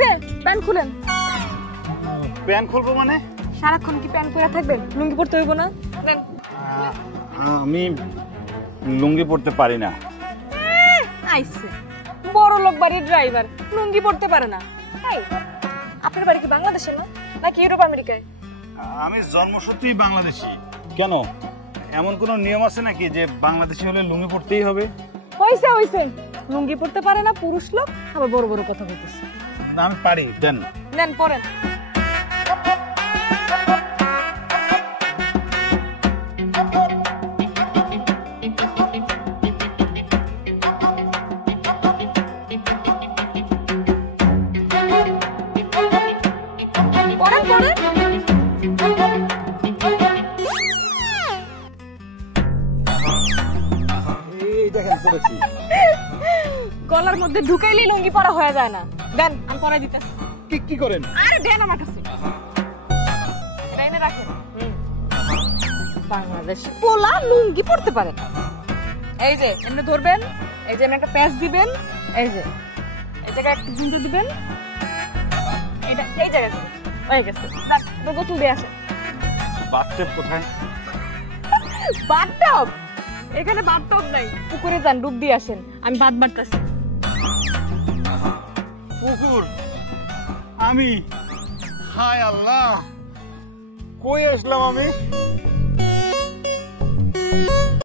যে প্যান্ট খুলেন। প্যান্ট খুলবো মানে? সারাক্ষণ কি প্যান্ট পরে থাকবেন? লুঙ্গি পরতে হইব না? দেন। আমি লুঙ্গি পরতে পারি না। আইছে বড় লোক বাড়ির ড্রাইভার, লুঙ্গি পরতে পারে না। এই আপনার বাড়ি কি বাংলাদেশে না নাকি ইউরোপ আমেরিকায়? আমি জন্মসূত্রেই বাংলাদেশি। কেন, এমন কোনো নিয়ম আছে নাকি যে বাংলাদেশি হলে লুঙ্গি পরতেই হবে? হইছে হইছে, লুঙ্গি পরতে পারে না পুরুষ লোক, আবার বড় বড় কথা বলতেছে। না আমি পারি, দেন। নেন পরেন। গলার মধ্যে ঢুকাইলেই লুঙ্গি পরা হয়ে যায় না। দেন আমি পরাই দিতেছি। কি করেন? আরে দেন আমার কাছে, রাখেন। বাংলাদেশি পোলা লুঙ্গি পরতে পারে না। এই যে এমনি ধরবেন, এই যে একটা প্যাচ দিবেন, এই যে এই জায়গায় একটা গুঁজে দিবেন, এটা এই জায়গায় দিবেন, হয়ে গেছে। না তো গোসল দিয়ে আসেন। বাথটব কোথায়? বাথটব? এখানে বাথটব নাই, পুকুরে যান, ডুব দিয়ে আসেন। আমি ভাত বাড়তেছি। পুকুর? আমি? হায় আল্লাহ, কই আসলাম আমি?